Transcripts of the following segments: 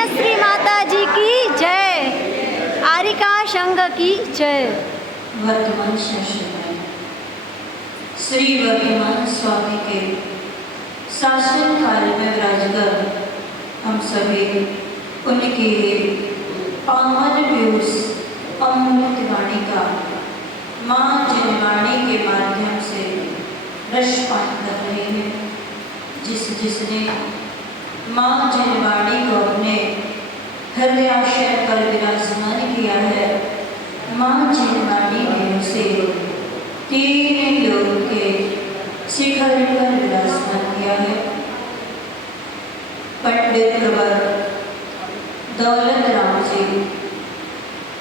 जनश्री माता जी की जय, आरिका संघ की जय। वर्तमान सेशन में श्री वर्तमान स्वामी के शासन काल में विराजकर हम सभी उनकी पावन पीयूष अमृत वाणी का माँ जनवाणी के माध्यम से रसपान कर रहे हैं। जिसने माँ जनवाणी को अपने हृदयाशय पर विराजमान किया है, माँ जनवाणी ने उसे 3 लोक के शिखर पर विराजमान किया है। पंडित प्रवर दौलत राम जी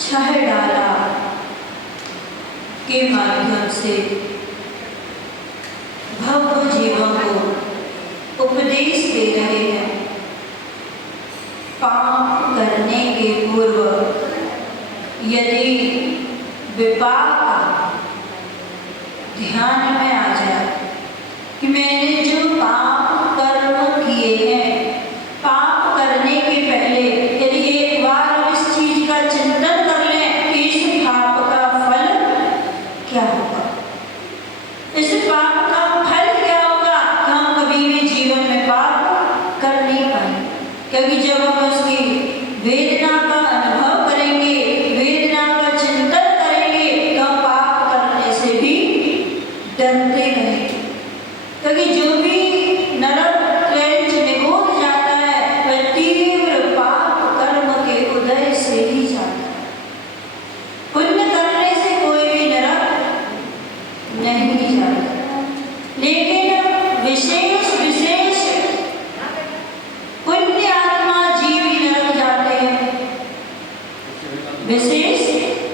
छहडाला के माध्यम से भव्य जीवों को उपदेश दे रहे हैं। पाप करने के पूर्व यदि विपाक ध्यान में आ जाए कि मैंने जो पाप कर्म किए हैं, पाप करने के पहले यदि एक बार हम इस चीज का चिंतन कर लें कि इस पाप का फल क्या होगा, इस पाप का फल क्या होगा, तो हम कभी भी जीवन में पाप कर नहीं पाएंगे। क्योंकि जब हम उसकी वेदना का अनुभव करेंगे, वेदना का चिंतन करेंगे, तो हम पाप करने से भी डरते रहेंगे। क्योंकि जो भी नरक क्लेश निगोद जाता है वह तीव्र पाप कर्म के उदय से ही जाता है। पुण्य करने से कोई भी नरक नहीं जाता, लेकिन विशेष पुण्य आत्मा जीव ही नरक जाते हैं। विशेष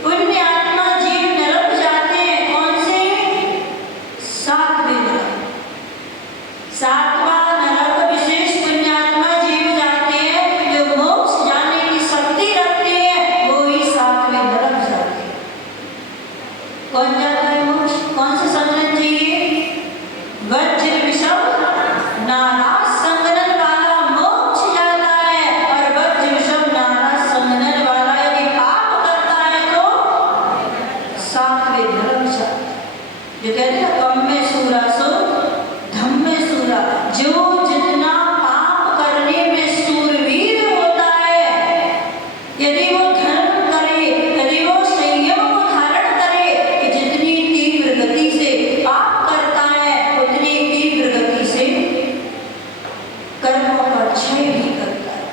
पुण्य आत्मा जीव नरक जाते हैं। कौन से? 7वें नरक। 7वां नरक विशेष पुण्य आत्मा जीव जाते हैं। जो मोक्ष जाने की शक्ति रखते हैं वो ही 7वें नरक जाते हैं। कौन जाता है मोक्ष? कौन से संगठन चाहिए? वज्र विषम नाराज संगठन वाला मोक्ष जाता है। और वज्र विषम नाराज संगठन वाला यदि पाप करता है तो 7वें नरक जाता है। जो कहते हैं कम में सूरा सो धम में सूरा। जो जितना पाप करने में सूरवीर होता है, यदि वो धर्म करे, यदि वो संयम को धारण करे, कि जितनी तीव्र गति से पाप करता है उतनी तीव्र गति से कर्मों का क्षय भी करता है।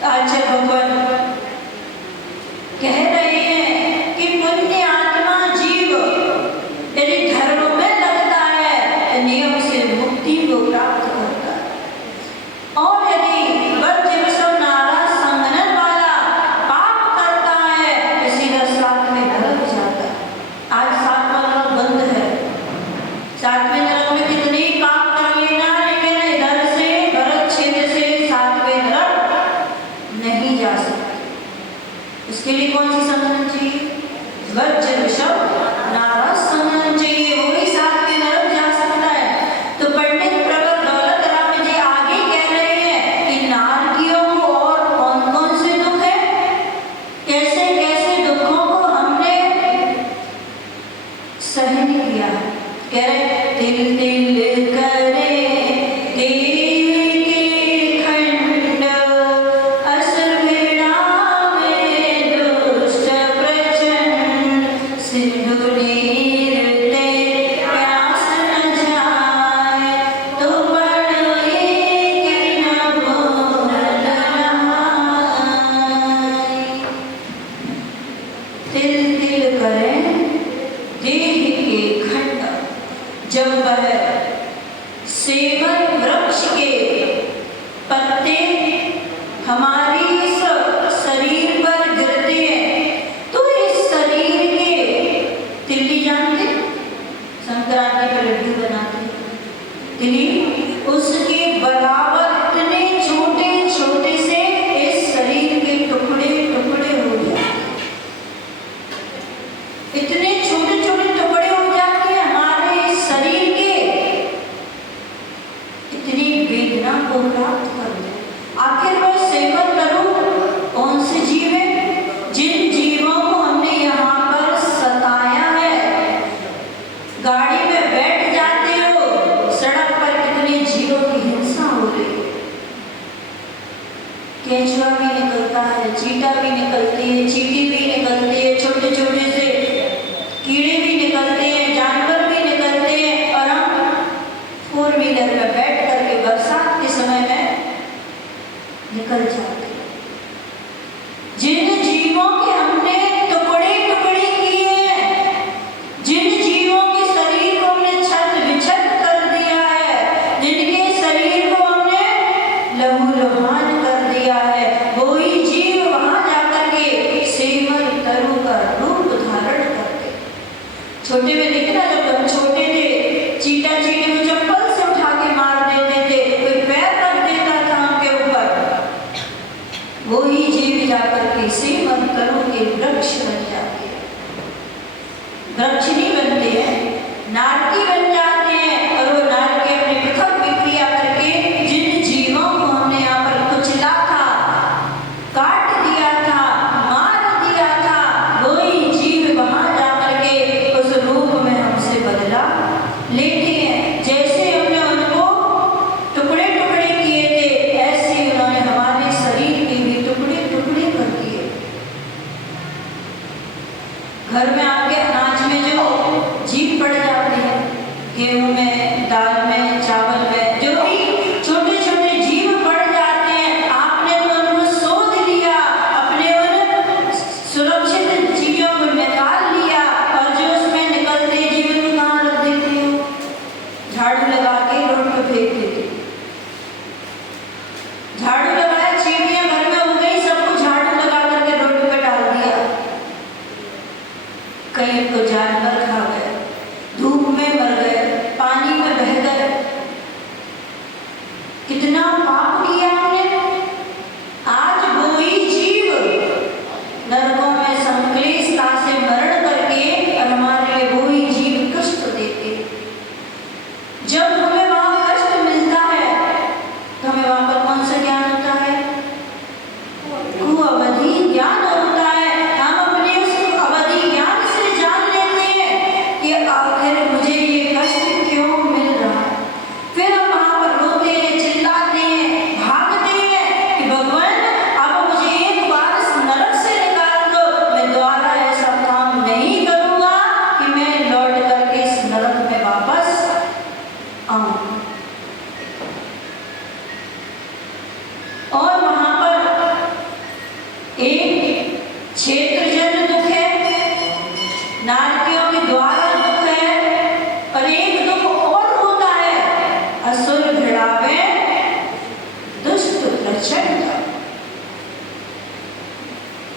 तो आचार्य भगवान कह रहे हैं कि पुण्य आत्मा जीव यदि धर्म में लगता है तो नियम से मुक्ति को प्राप्त करता है। और यदि वज्र विषम नाराज संगठन वाला पाप करता है तो सीधा 7वें नरक जाता है। आज 7वां नरक बंद है। 7वें नरक में कितने ही पाप कर लेना, लेकिन इधर से भरत क्षेत्र से 7वें नरक नहीं जा सकते। इसके लिए कौन सी संगठन चाहिए? वज्र विषम नाराज संगठन चाहिए, वो ही 7वें नरक जा सकता है। तो पंडित प्रवर दौलत राम जी आगे कह रहे हैं कि नारकियों को और कौन कौन से दुख है, कैसे कैसे दुखों को हमने सहन किया है। कह रहे तिल तिल करे देव के खंड, असुर भिड़ा में दुष्ट केंचुआ भी निकलता है, चीटा भी निकलती है, चींटी भी निकलती है, छोटे छोटे से कीड़े भी निकलते हैं, जानवर भी निकलते हैं, और हम 4 व्हीलर में बैठ करके बरसात के समय में निकल जाते हैं। जिन जीवों के हमने टुकड़े टुकड़े किए हैं, जिन जीवों के शरीर को हमने छत विछत कर दिया है, जिनके शरीर को हमने लहूलुहान कर दिया है, वही जीव वहां जाकर के सेमर तरु का रूप धारण करते। छोटे में देखना, जब हम छोटे थे, चीटा चीटी को चप्पल से उठा के मार देते थे, कोई पैर रख देता था उनके ऊपर, वही जीव जाकर के सेमर तरु के वृक्ष बन जाते हैं। वृक्ष नहीं बनते हैं, नारकी बन जाते हैं, और वो नारकी अपनी पृथक विक्रिया करके जिन जीवों को हमने यहाँ पर कुचला था, काट दिया था, मार दिया था, वही जीव वहां जाकर के उस रूप में हमसे बदला लेते हैं। जैसे हमने उनको टुकड़े टुकड़े किए थे, ऐसे उन्होंने हमारे शरीर के भी टुकड़े टुकड़े कर दिए। घर में आपके अनाज में जो जीव पड़ जाते हैं, गेहूं में, दाल में, चावल में, जो भी छोटे छोटे जीव पड़ जाते हैं, आपने तो उनको सोध लिया, अपने उन सुरक्षित जीवों को निकाल लिया, और जो उसमें निकलते जीव को कहाँ रख देते हो? झाड़ू लगा के रोड पे फेंक देते। झाड़ू लगाया, चींटियां घर में हो गई, सबको झाड़ू लगा करके रोड पे डाल दिया। कई तो जानवर खा गए, धूप में मर गए, पानी में बह गए। कितना पाप किया हमने। आज वही जीव नरकों में संक्लेशता से मरण करके, और हमारे लिए वही जीव कष्ट देते। जब हमें वहां कष्ट मिलता है, तो हमें वहां पर कौन सा ज्ञान होता है? अवधि ज्ञान होता है। हम अपने उस अवधि ज्ञान से जान लेते हैं कि आखिर मुझे ये कष्ट क्यों मिल रहा है। फिर हम वहां पर रोते हैं, चिल्लाते हैं, भागते हैं कि भगवान अब मुझे एक बार इस नरक से निकाल दो, मैं दोबारा ऐसा काम नहीं करूंगा कि मैं लौट करके इस नरक में वापस आऊं। और वहां पर एक क्षेत्रजन्य दुख है, नारकियों के द्वारा दुख है, और एक दुख और होता है, असुर भिड़ावे दुष्ट प्रचंड।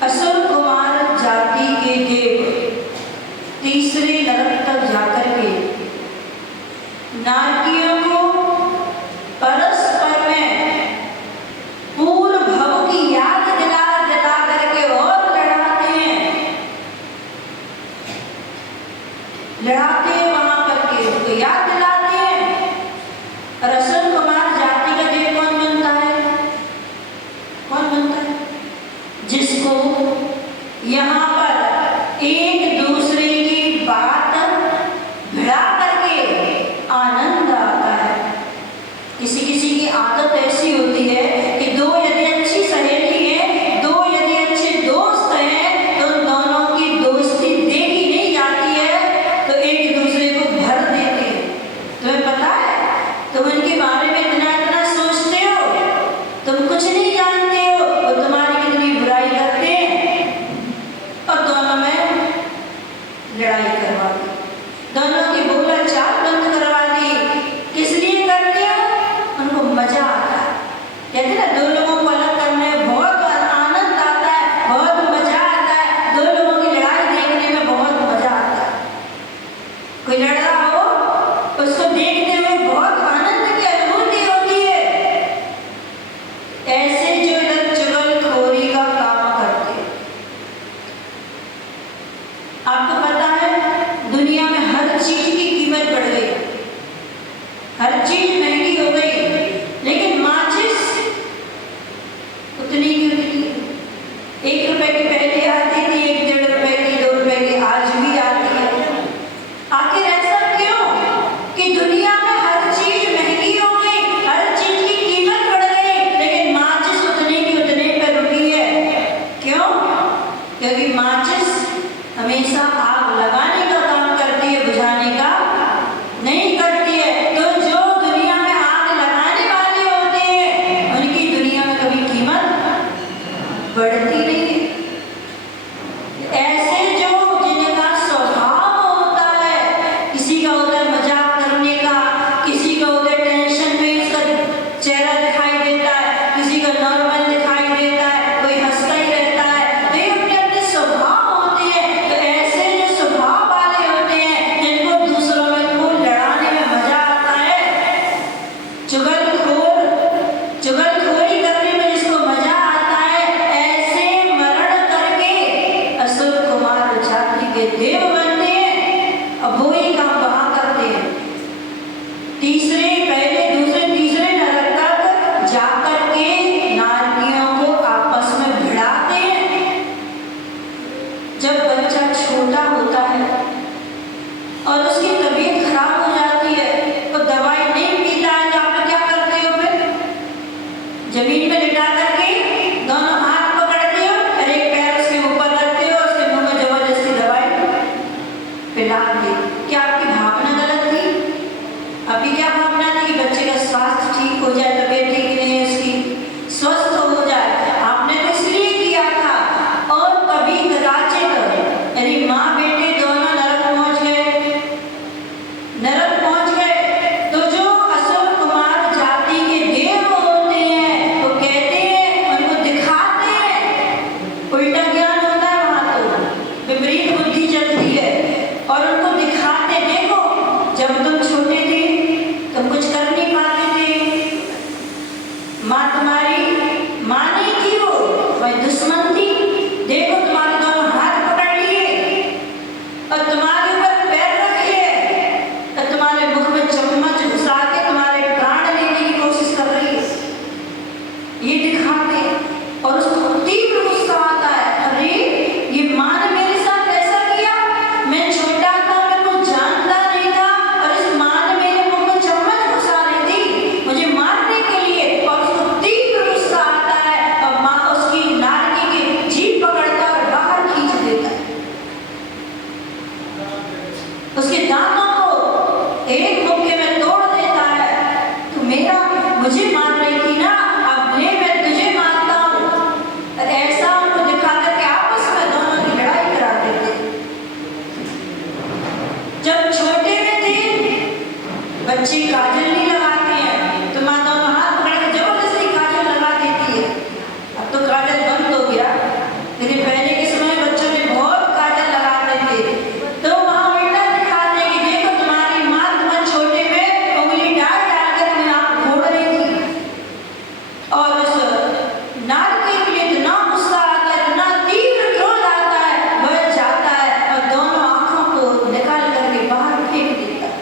असुर कुमार जाति के देव तीसरे नरक तक जाकर के नारकियों को परस्पर में पूर्व भव की याद दिला दिला करके और लड़ाते जमीन पे लिटा करके दोनों हाथ पकड़ते हो और एक पैर उसके ऊपर रखते हो, उसके मुंह में जबरदस्ती दवाई पिलाते। क्या आपकी भावना गलत थी? अभी क्या भावना थी कि बच्चे का स्वास्थ्य ठीक हो जाए, तबीयत ठीक नहीं है उसकी, स्वस्थ हो जाए। आपने तो इसलिए किया था। और कभी कदाचित यदि माँ बेटे दोनों नरक पहुंच गए, नरक पहुंच गए, तो जो असुर कुमार जाति के देव होते हैं वो कहते हैं, उनको दिखाते हैं, उल्टा ज्ञान होता है वहां, तो विपरीत बुद्धि चलती है और उनको दिखाते, देखो जब तुम छोटे थे तुम कुछ कर नहीं पाते थे, माँ तुम्हारी माँ नहीं थी, वो वही दुश्मन थी, देखो तुम्हारे दोनों हाथ पकड़ लिए और तुम्हारे ऊपर पैर रखे और तुम्हारे मुख में चम्मच घुसा के तुम्हारे प्राण लेने की कोशिश कर रही है, ये दिखाते। और उसको तीव्र गुस्सा आता है, अरे ये माँ ने मेरे साथ ऐसा किया, मैं छोटा था, मैं कुछ जानता नहीं था और इस माँ ने मेरे मुंह में चम्मच घुसा दी थी मुझे मारने के लिए। और उसको तीव्र गुस्सा आता है और माँ उसकी नारकी की जीभ पकड़ता और बाहर खींच देता है, उसके दांतों को एक मुक्के में तोड़ देता है। तो मेरा मुझे मार रही थी ना, अब ले मैं तुझे मारता हूँ। और ऐसा उनको दिखा करके आपस में दोनों की लड़ाई करा देते। जब छोटे में थे बच्चे काजल नहीं लगाते हैं तो माँ दोनों हाथ पकड़ के जबरदस्ती काजल लगा देती है। अब तो काजल बंद हो गया, लेकिन पहले के समय बच्चों में बहुत काजल लगाते थे। तो वहाँ उल्टा दिखाते हैं कि देखो तुम्हारी माँ तुम्हें छोटे में उंगली डाल डाल कर तुम्हें आँख फोड़ रही थी। और उस नारकी के लिए इतना गुस्सा आता है, इतना तीव्र क्रोध आता है, भय जाता है और दोनों आँखों को निकाल करके बाहर फेंक देता है।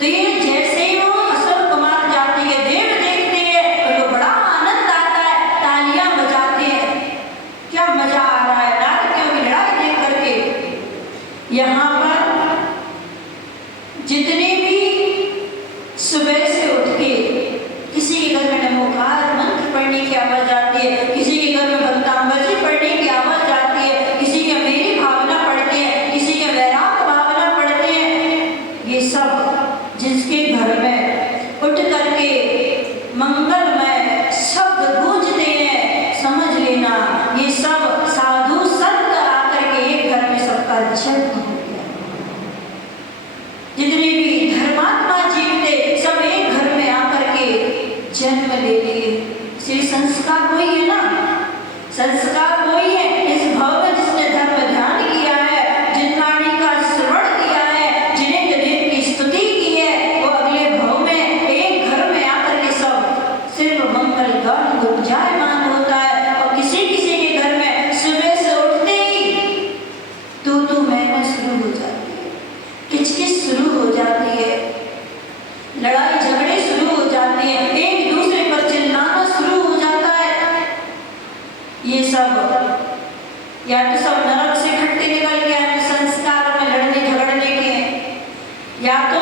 तो ये जैसे ही वो असुर कुमार जाति के देव देखते हैं उनको बड़ा आनंद आता है, तालियां बजाते हैं, क्या मजा आ रहा है नारकियों की लड़ाई देख करके। यहाँ पर जितने भी सुबह से उठ के किसी के घर में नमोकार मंत्र पढ़ने की आवाज आती है, किसी के घर में भक्तांबजी पढ़ने की आवाज आती है, किसी के मेरी भावना पढ़ते हैं, किसी के वैराग भावना पढ़ते हैं। ये सब जिसके घर में उठ करके मंगलमय शब्द गूंजते हैं, समझ लेना ये सब साधु संत आकर के एक घर में सबका जन्म हो गया। जितने भी धर्मात्मा जीव थे सब एक घर में आकर के जन्म ले लिए। इसलिए संस्कार वही है ना, संस्कार वही है। इस भाव में जिसने धर्म ध्यान किया है, जिन वाणी का श्रवण किया है, जिन्हें देव की स्तुति की है, वो अगले भाव में एक घर में आकर के सब सिर्फ मंगल गान गुंजायमान होता है। और किसी किसी के घर में सुबह से उठते ही तू मैं शुरू हो जाती है, किचकिच शुरू हो जाती है, लड़ाई झगड़े शुरू हो जाते हैं, एक दूसरे पर चिल्लाना शुरू हो जाता है। ये सब या तो सब नरक से खट्टे निकल के आए संस्कार में लड़ने झगड़ने के, या तो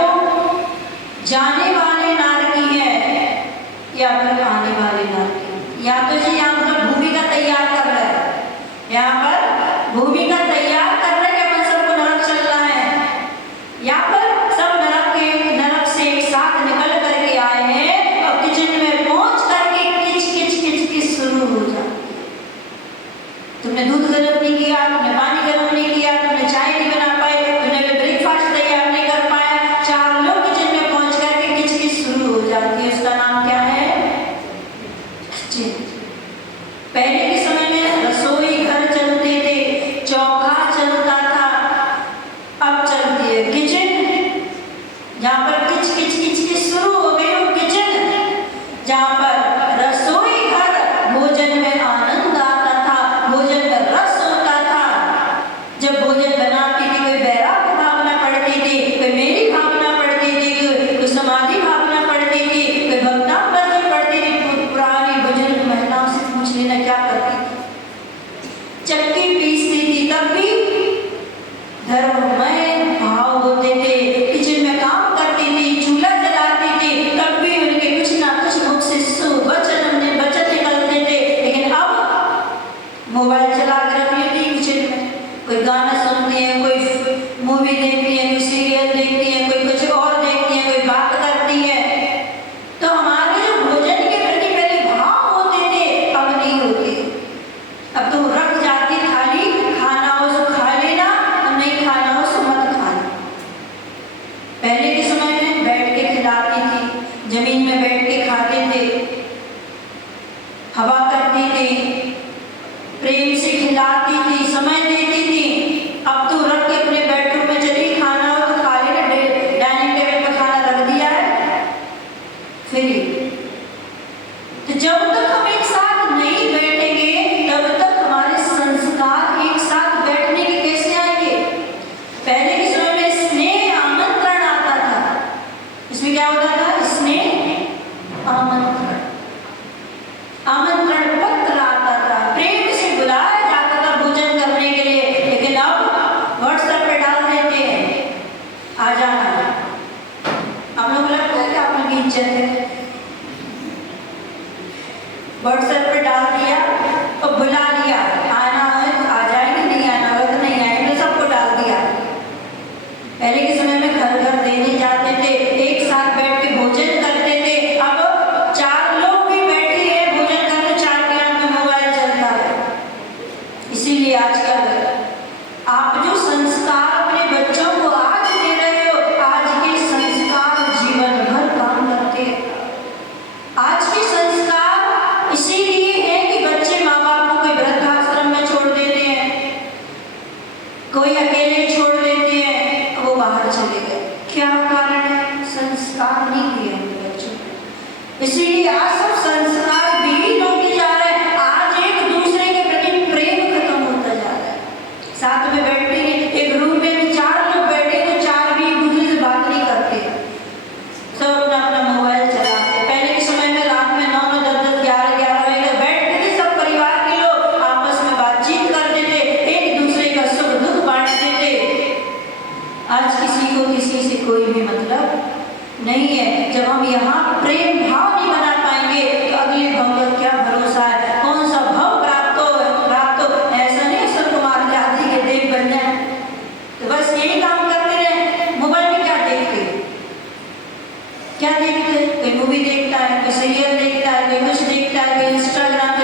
जाने वाले नारकी है या फिर आने वाले नारकी। या तो जी यहाँ पर भूमिका तैयार कर रहे हैं, यहाँ पर भूमिका तैयार कर रहे हैं कि अपन सबको नरक चलना है, या फिर सब नरक से एक साथ निकल करके आए हैं और किचन में पहुंच करके किच किच किच किच शुरू हो जाती है। तुमने दूध गर्म नहीं किया, तुमने पानी गर्म नहीं किया, तुमने चाय नहीं बना पाए, तुमने ब्रेकफास्ट तैयार नहीं कर पाया, चार लोग किचन में पहुंच करके किच किच शुरू हो जाती है। उसका नाम क्या है? किचन। पहले के समय में रसोई घर चलते थे, चौका चलता था, अब चलती है किचन। जहाँ पर किच किच किच किच शुरू हो गई वो किचन, जहाँ पर रसोई घर, भोजन में आनंद आता था, भोजन में रस होता था। जब भोजन बनाती थी कोई वैराग भावना पड़ती थी, कोई मेरी भावना पड़ती थी, कोई समाधि भावना पड़ती थी, कोई भक्तांबजी पड़ती थी। पुरानी बुजुर्ग महिलाओं से पूछ लेना क्या करती तो जब तक हम एक साथ नहीं बैठेंगे तब तक हमारे संस्कार एक साथ बैठने के कैसे आएंगे? पहले के समय में स्नेह आमंत्रण आता था। इसमें क्या होता था? स्नेह आमंत्रण, आमंत्रण पत्र आता था, प्रेम से बुलाया जाता था भोजन करने के लिए। लेकिन अब व्हाट्सएप पे डाल देते हैं, आ जाना। आप लोग लगता है कि आप लोग की इज्जत है? व्हाट्सएप पे डाल दिया और बुला लिया, आना है तो आ जाएंगे, नहीं आना होगा तो नहीं आएंगे, तो सबको डाल दिया। पहले के समय में घर घर देने जाते थे, एक साथ बैठ के भोजन करते थे। अब 4 लोग भी बैठे हैं भोजन करने, 4 के हाथ में मोबाइल चलता है। इसीलिए आजकल आप जो संस्कार अपने बच्चों को आज दे रहे हो, आज के संस्कार जीवन भर काम करते हैं। आज के संस्कार इसीलिए है कि बच्चे माँ बाप को कोई वृद्धाश्रम में छोड़ देते हैं, कोई अकेले छोड़ देते हैं, वो बाहर चले गए। क्या कारण है? संस्कार नहीं दिए हमने बच्चों को। इसीलिए आज सब संस्कार विहीन होते जा रहे हैं। आज एक दूसरे के प्रति प्रेम खत्म होता जा रहा है। साथ में बैठते हैं, एक रूम में 4 लोग बैठे तो 4 भी एक दूसरे से बात नहीं करते, सब अपना अपना मोबाइल चलाते हैं। पहले के समय में रात में 9 9 10 10 11 11 बजे बैठते थे, सब परिवार के लोग आपस में बातचीत करते थे, एक दूसरे का सुख दुख बांटते थे। आज किसी को किसी से कोई भी मतलब नहीं है। जब हम यहाँ प्रेम भाव नहीं बना पाएंगे तो अगले भाव का क्या भरोसा है? कौन सा भाव प्राप्त हो? ऐसा नहीं अक्षर कुमार आदि के देव बन जाए तो बस यही काम करते रहे। मोबाइल में क्या देखते हैं? क्या देखते हैं? कोई मूवी देखता है, कोई सीरियल देखता है, कोई कुछ देखता है, कोई इंस्टाग्राम